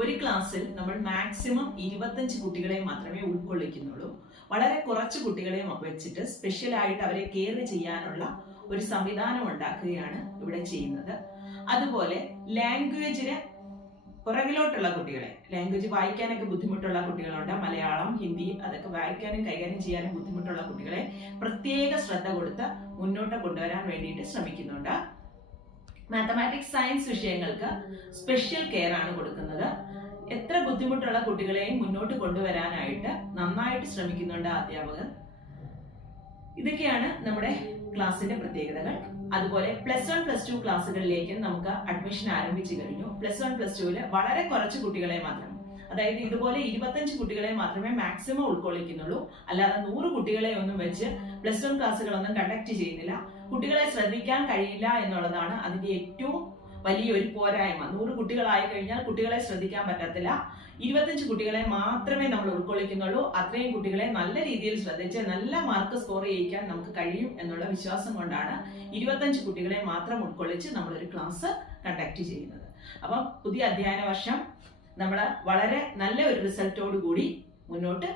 ഒരു ക്ലാസ്സിൽ നമ്മൾ മാക്സിമം 25 കുട്ടികളെ മാത്രമേ ഉൾക്കൊള്ളിക്കുന്നുള്ളൂ. വളരെ കുറച്ച് കുട്ടികളെ വെച്ചിട്ട് സ്പെഷ്യലായിട്ട് അവരെ കെയർ ചെയ്യാനുള്ള ഒരു സംവിധാനം ഉണ്ടാക്കുകയാണ് ഇവിടെ ചെയ്യുന്നത്. അതുപോലെ ലാംഗ്വേജിന് പുറകിലോട്ടുള്ള കുട്ടികളെ, ലാംഗ്വേജ് വായിക്കാനൊക്കെ ബുദ്ധിമുട്ടുള്ള കുട്ടികളുണ്ട്, മലയാളം, ഹിന്ദി അതൊക്കെ വായിക്കാനും കൈകാര്യം ചെയ്യാനും ബുദ്ധിമുട്ടുള്ള കുട്ടികളെ പ്രത്യേക ശ്രദ്ധ കൊടുത്ത് മുന്നോട്ട് കൊണ്ടുവരാൻ വേണ്ടിയിട്ട് ശ്രമിക്കുന്നുണ്ട്. മാത്തമാറ്റിക്സ്, സയൻസ് വിഷയങ്ങൾക്ക് സ്പെഷ്യൽ കെയർ ആണ് കൊടുക്കുന്നത്. എത്ര ബുദ്ധിമുട്ടുള്ള കുട്ടികളെയും മുന്നോട്ട് കൊണ്ടുവരാനായിട്ട് നന്നായിട്ട് ശ്രമിക്കുന്നുണ്ട് അധ്യാപകർ. ഇതൊക്കെയാണ് നമ്മുടെ ക്ലാസ്സിന്റെ പ്രത്യേകതകൾ. അതുപോലെ +1, +2 ക്ലാസ്സുകളിലേക്ക് നമുക്ക് അഡ്മിഷൻ ആരംഭിച്ചു കഴിഞ്ഞു. +1, +2 വളരെ കുറച്ച് കുട്ടികളെ മാത്രം, അതായത് ഇതുപോലെ 25 കുട്ടികളെ മാത്രമേ മാക്സിമം ഉൾക്കൊള്ളിക്കുന്നുള്ളൂ. അല്ലാതെ 100 കുട്ടികളെ ഒന്നും വെച്ച് +1 ക്ലാസ്സുകളൊന്നും കണ്ടക്ട് ചെയ്യുന്നില്ല. കുട്ടികളെ ശ്രദ്ധിക്കാൻ കഴിയില്ല എന്നുള്ളതാണ് അതിന്റെ ഏറ്റവും വലിയൊരു പോരായ്മ. 100 കുട്ടികളായി കഴിഞ്ഞാൽ കുട്ടികളെ ശ്രദ്ധിക്കാൻ പറ്റത്തില്ല. 25 കുട്ടികളെ മാത്രമേ നമ്മൾ ഉൾക്കൊള്ളിക്കുന്നുള്ളൂ. അത്രയും കുട്ടികളെ നല്ല രീതിയിൽ ശ്രദ്ധിച്ച് നല്ല മാർക്ക് സ്കോർ ചെയ്യിക്കാൻ നമുക്ക് കഴിയും എന്നുള്ള വിശ്വാസം കൊണ്ടാണ് 25 കുട്ടികളെ മാത്രം ഉൾക്കൊള്ളിച്ച് നമ്മളൊരു ക്ലാസ് കണ്ടക്ട് ചെയ്യുന്നത്. അപ്പം പുതിയ അധ്യയന വർഷം നമ്മൾ വളരെ നല്ല ഒരു റിസൾട്ടോട് കൂടി മുന്നോട്ട്